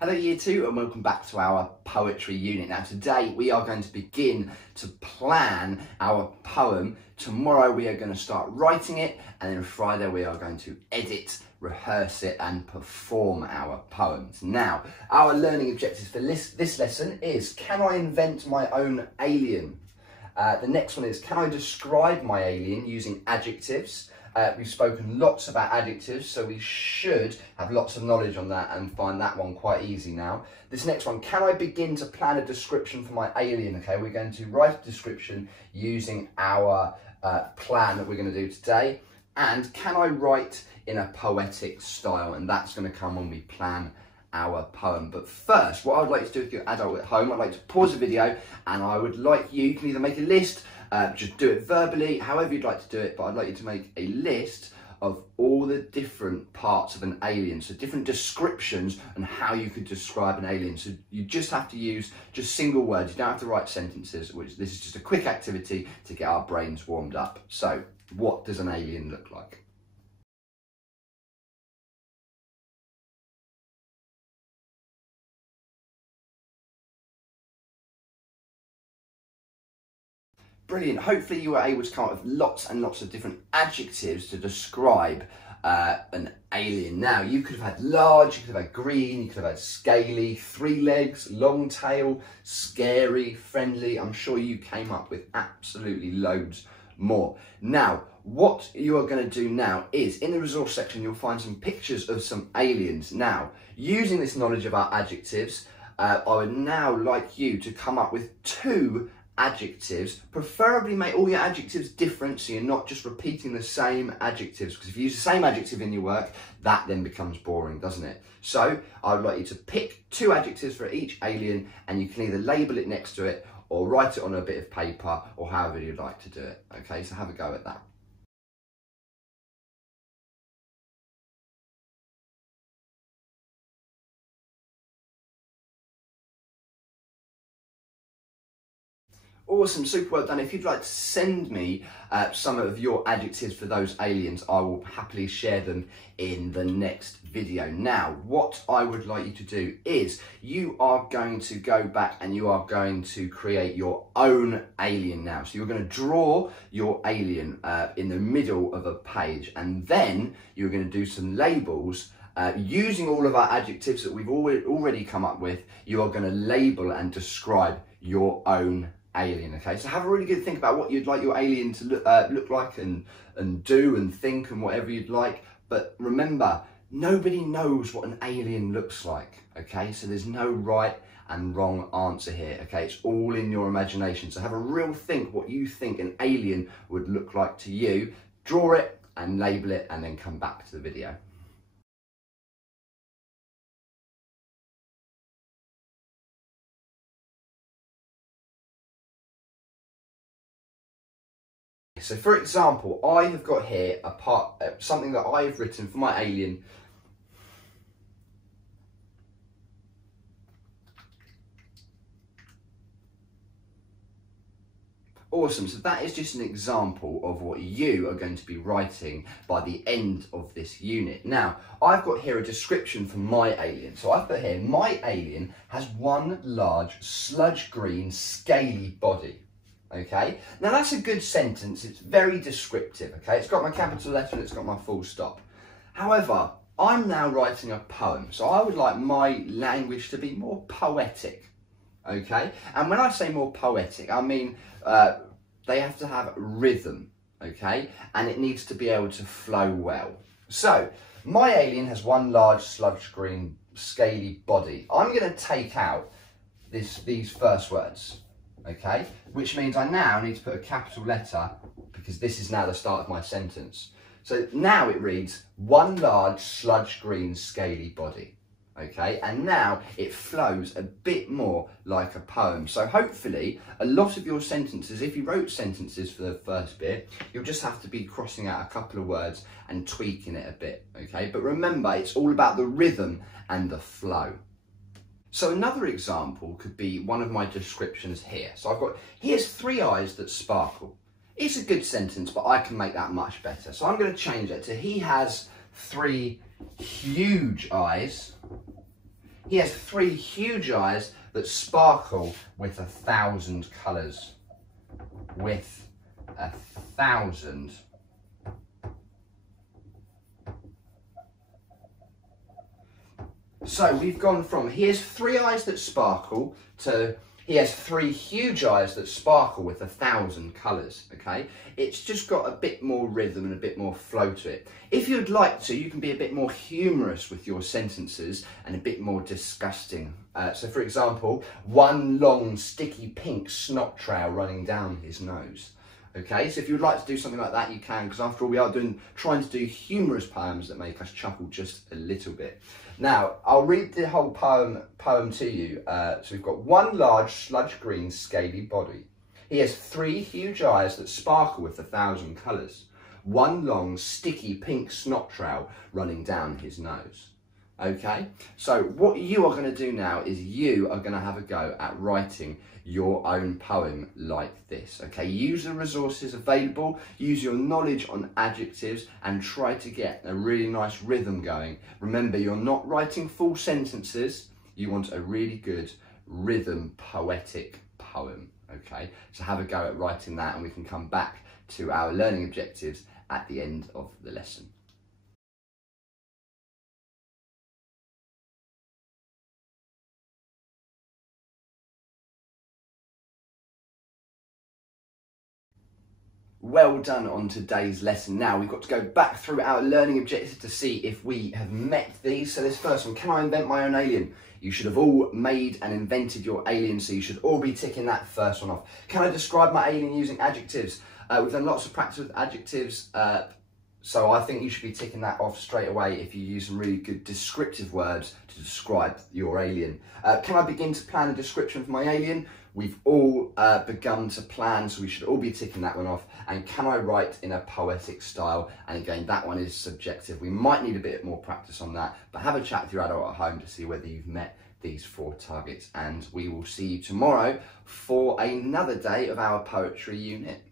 Hello Year 2 and welcome back to our poetry unit. Now today we are going to begin to plan our poem. Tomorrow we are going to start writing it, and then Friday we are going to edit, rehearse it and perform our poems. Now our learning objectives for this lesson is: can I invent my own alien? The next one is: can I describe my alien using adjectives? We've spoken lots about adjectives, so we should have lots of knowledge on that and find that one quite easy now. This next one: can I begin to plan a description for my alien? Okay, we're going to write a description using our plan that we're going to do today. And can I write in a poetic style? And that's going to come when we plan our poem. But first, what I would like to do with your adult at home, I'd like to pause the video and I would like you can either make a list, just do it verbally, however you'd like to do it, but I'd like you to make a list of all the different parts of an alien, so different descriptions and how you could describe an alien. So you just have to use just single words, you don't have to write sentences, which this is just a quick activity to get our brains warmed up. So what does an alien look like? Brilliant. Hopefully you were able to come up with lots and lots of different adjectives to describe an alien. Now, you could have had large, you could have had green, you could have had scaly, 3 legs, long tail, scary, friendly. I'm sure you came up with absolutely loads more. Now, what you are going to do now is, in the resource section, you'll find some pictures of some aliens. Now, using this knowledge of our adjectives, I would now like you to come up with 2 adjectives. Preferably make all your adjectives different, so you're not just repeating the same adjectives, because if you use the same adjective in your work, that then becomes boring, doesn't it? So I would like you to pick 2 adjectives for each alien, and you can either label it next to it or write it on a bit of paper, or however you'd like to do it. Okay, so have a go at that. Awesome, super well done. If you'd like to send me some of your adjectives for those aliens, I will happily share them in the next video. Now, what I would like you to do is you are going to go back and you are going to create your own alien now. So you're going to draw your alien in the middle of a page, and then you're going to do some labels. Using all of our adjectives that we've already come up with, you are going to label and describe your own alien. Okay, so have a really good think about what you'd like your alien to look like and do and think and whatever you'd like. But remember, nobody knows what an alien looks like. Okay, so there's no right and wrong answer here. Okay, it's all in your imagination. So have a real think what you think an alien would look like to you. Draw it and label it, and then come back to the video. So for example, I have got here something that I've written for my alien. Awesome, so that is just an example of what you are going to be writing by the end of this unit. Now, I've got here a description for my alien. So I've put here, my alien has one large sludge green scaly body. Okay, now that's a good sentence, it's very descriptive, okay, it's got my capital letter and it's got my full stop. However, I'm now writing a poem, so I would like my language to be more poetic, okay, and when I say more poetic, I mean they have to have rhythm, okay, and it needs to be able to flow well. So, my alien has one large sludge green scaly body. I'm going to take out these first words. Okay, which means I now need to put a capital letter, because this is now the start of my sentence. So now it reads, one large sludge green scaly body. Okay, and now it flows a bit more like a poem. So hopefully a lot of your sentences, if you wrote sentences for the first bit, you'll just have to be crossing out a couple of words and tweaking it a bit. Okay, but remember, it's all about the rhythm and the flow. So another example could be one of my descriptions here. So I've got, here's 3 eyes that sparkle. It's a good sentence, but I can make that much better. So I'm going to change it to, he has 3 huge eyes He has 3 huge eyes that sparkle with 1,000 colours. With 1,000. So we've gone from he has 3 eyes that sparkle to he has 3 huge eyes that sparkle with 1,000 colours, okay? It's just got a bit more rhythm and a bit more flow to it. If you'd like to, you can be a bit more humorous with your sentences and a bit more disgusting. So for example, 1 long sticky pink snot trail running down his nose. Okay, so if you'd like to do something like that, you can, because after all, we are trying to do humorous poems that make us chuckle just a little bit. Now, I'll read the whole poem to you. So we've got 1 large sludge green scaly body. He has 3 huge eyes that sparkle with 1,000 colours. 1 long sticky pink snot trail running down his nose. Okay, so what you are going to do now is you are going to have a go at writing your own poem like this. Okay, use the resources available, use your knowledge on adjectives and try to get a really nice rhythm going. Remember, you're not writing full sentences, you want a really good rhythm poetic poem. Okay, so have a go at writing that and we can come back to our learning objectives at the end of the lesson. Well done on today's lesson. Now we've got to go back through our learning objectives to see if we have met these. So this first one, can I invent my own alien? You should have all made and invented your alien, so you should all be ticking that first one off. Can I describe my alien using adjectives? We've done lots of practice with adjectives, so I think you should be ticking that off straight away if you use some really good descriptive words to describe your alien. Can I begin to plan a description for my alien? We've all begun to plan, so we should all be ticking that one off. And can I write in a poetic style? And again, that one is subjective. We might need a bit more practice on that, but have a chat with your adult at home to see whether you've met these 4 targets. And we will see you tomorrow for another day of our poetry unit.